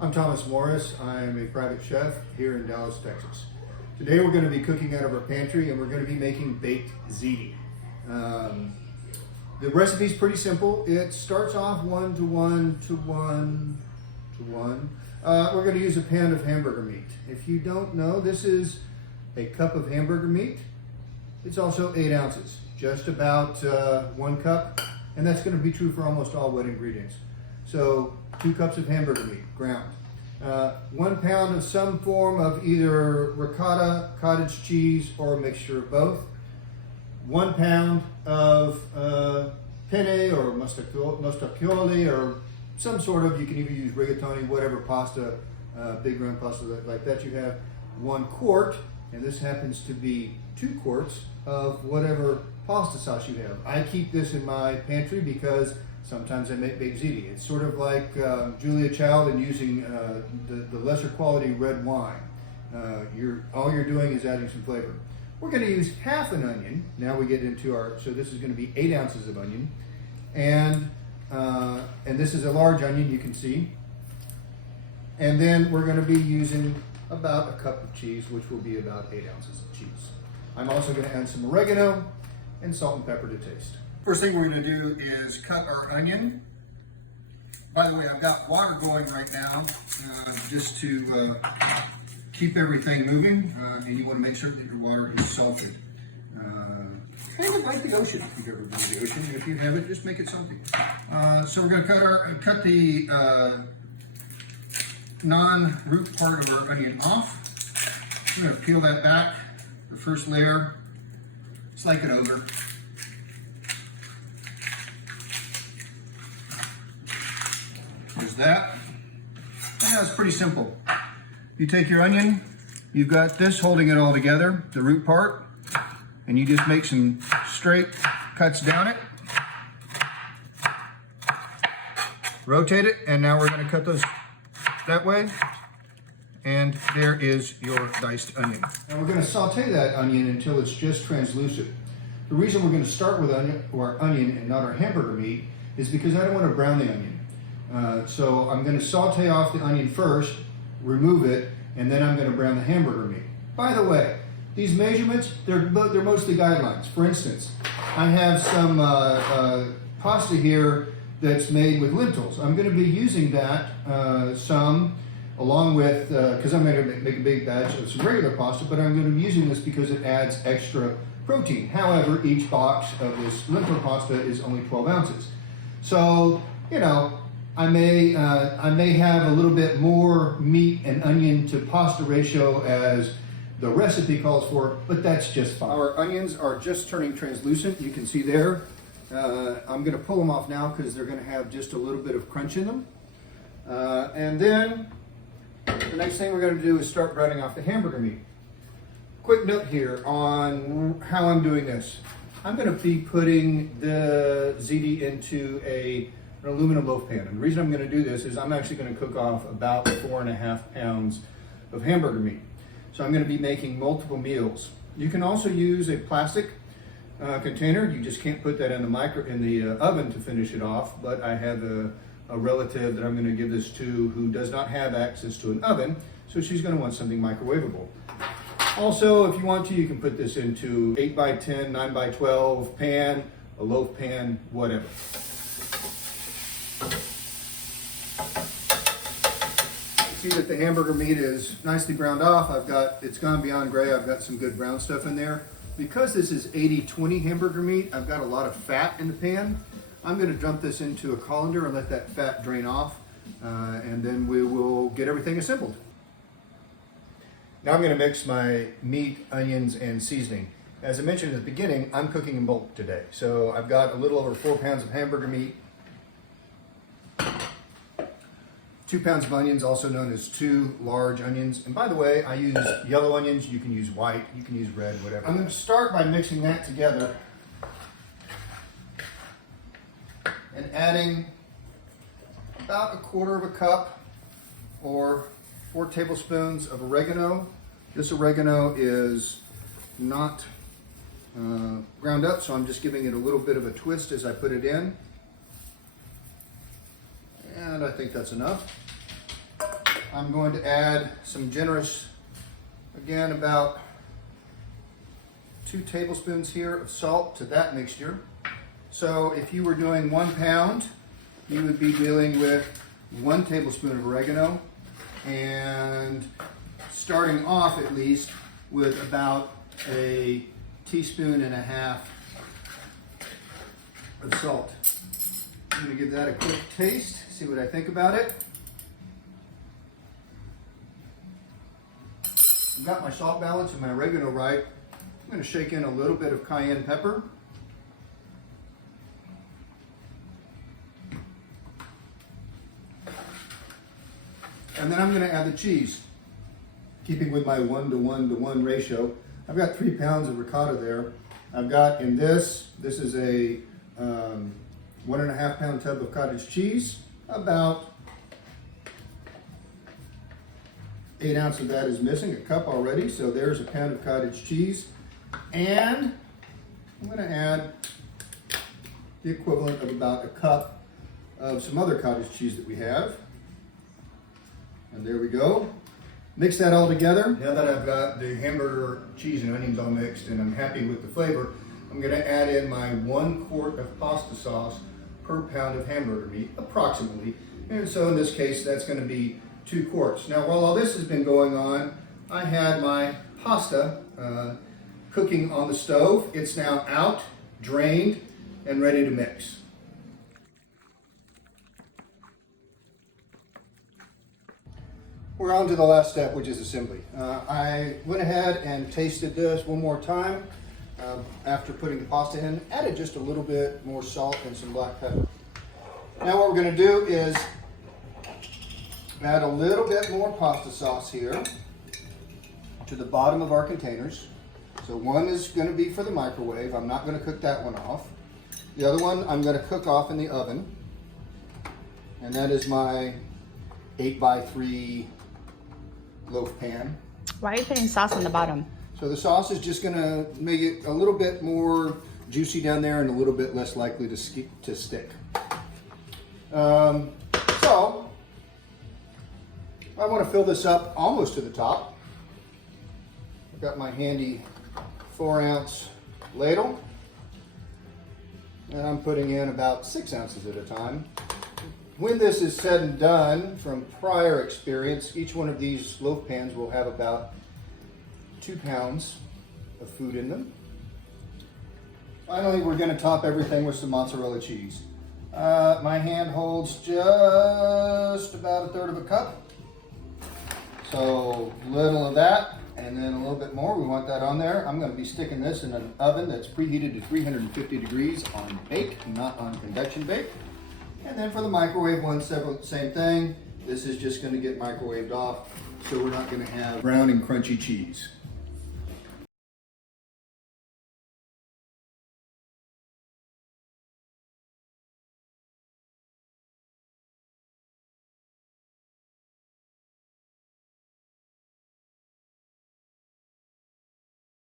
I'm Thomas Morris. I am a private chef here in Dallas, Texas. Today we're going to be cooking out of our pantry and we're going to be making baked ziti. The recipe is pretty simple. It starts off 1 to 1 to 1 to 1. We're going to use a pan of hamburger meat. If you don't know, this is a cup of hamburger meat. It's also 8 ounces, just about 1 cup, and that's going to be true for almost all wet ingredients. So 2 cups of hamburger meat, ground. 1 pound of some form of either ricotta, cottage cheese, or a mixture of both. 1 pound of penne or mostaccioli or some sort of, you can even use rigatoni, whatever pasta, big round pasta like that you have. 1 quart, and this happens to be 2 quarts of whatever pasta sauce you have. I keep this in my pantry because sometimes I make baked ziti. It's sort of like Julia Child and using the lesser quality red wine. All you're doing is adding some flavor. We're going to use half an onion. Now we get into so this is going to be 8 ounces of onion. And this is a large onion, you can see. And then we're going to be using about a cup of cheese, which will be about 8 ounces of cheese. I'm also going to add some oregano and salt and pepper to taste. First thing we're going to do is cut our onion. By the way, I've got water going right now just to keep everything moving, and you want to make sure that your water is salted. Kind of like the ocean, if you've ever been to the ocean. If you haven't, just make it salty. So we're going to cut the non-root part of our onion off. I'm going to peel that back, the first layer. It's like an ogre. There's that. And that's pretty simple. You take your onion, you've got this holding it all together, the root part, and you just make some straight cuts down it. Rotate it, and now we're going to cut those that way. And there is your diced onion. And we're going to saute that onion until it's just translucent. The reason we're going to start with our onion and not our hamburger meat is because I don't want to brown the onion. So I'm going to saute off the onion first, remove it, and then I'm going to brown the hamburger meat. By the way, these measurements, they're mostly guidelines. For instance, I have some pasta here that's made with lentils. I'm going to be using that some along with, because I'm going to make a big batch of some regular pasta, but I'm going to be using this because it adds extra protein. However, each box of this lentil pasta is only 12 ounces. So, you know, I may have a little bit more meat and onion to pasta ratio as the recipe calls for, but that's just fine. Our onions are just turning translucent. You can see there. I'm going to pull them off now because they're going to have just a little bit of crunch in them. And then the next thing we're going to do is start browning off the hamburger meat. Quick note here on how I'm doing this. I'm going to be putting the ziti into an aluminum loaf pan. And the reason I'm going to do this is I'm actually going to cook off about 4.5 pounds of hamburger meat. So I'm going to be making multiple meals. You can also use a plastic container. You just can't put that in the oven to finish it off. But I have a relative that I'm going to give this to who does not have access to an oven, so she's going to want something microwavable. Also, if you want to, you can put this into 8x10, 9x12 pan, a loaf pan, whatever. See that the hamburger meat is nicely browned off. It's gone beyond gray. I've got some good brown stuff in there. Because this is 80-20 hamburger meat, I've got a lot of fat in the pan. I'm going to dump this into a colander and let that fat drain off, and then we will get everything assembled. Now I'm going to mix my meat, onions, and seasoning. As I mentioned at the beginning, I'm cooking in bulk today. So I've got a little over 4 pounds of hamburger meat, 2 pounds of onions, also known as 2 large onions. And by the way, I use yellow onions. You can use white, you can use red, whatever. I'm going to start by mixing that together and adding about 1/4 cup or 4 tablespoons of oregano. This oregano is not ground up, so I'm just giving it a little bit of a twist as I put it in. And I think that's enough. I'm going to add some generous, again, about 2 tablespoons here of salt to that mixture. So if you were doing 1 pound, you would be dealing with 1 tablespoon of oregano, and starting off at least with about a teaspoon and a half of salt. I'm going to give that a quick taste, see what I think about it. I've got my salt balance and my oregano right. I'm going to shake in a little bit of cayenne pepper. And then I'm going to add the cheese, keeping with my 1:1:1 ratio. I've got 3 pounds of ricotta there. I've got in this is a 1.5 pound tub of cottage cheese. About 8 ounces of that is missing, a cup already. So there's a pound of cottage cheese. And I'm going to add the equivalent of about a cup of some other cottage cheese that we have. And there we go. Mix that all together. Now that I've got the hamburger cheese and onions all mixed and I'm happy with the flavor, I'm going to add in my 1 quart of pasta sauce per pound of hamburger meat, approximately. And so in this case, that's going to be 2 quarts. Now, while all this has been going on, I had my pasta cooking on the stove. It's now out, drained, and ready to mix. We're on to the last step, which is assembly. I went ahead and tasted this one more time after putting the pasta in. Added just a little bit more salt and some black pepper. Now what we're going to do is add a little bit more pasta sauce here to the bottom of our containers. So one is going to be for the microwave. I'm not going to cook that one off. The other one I'm going to cook off in the oven. And that is my 8x3 loaf pan. Why are you putting sauce on the bottom? So the sauce is just going to make it a little bit more juicy down there and a little bit less likely to stick. So I want to fill this up almost to the top. I've got my handy 4-ounce ladle, and I'm putting in about 6 ounces at a time. When this is said and done, from prior experience, each one of these loaf pans will have about 2 pounds of food in them. Finally, we're going to top everything with some mozzarella cheese. My hand holds just about 1/3 of a cup. So little of that, and then a little bit more. We want that on there. I'm going to be sticking this in an oven that's preheated to 350 degrees on bake, not on convection bake. And then for the microwave one, same thing. This is just going to get microwaved off, so we're not going to have brown and crunchy cheese.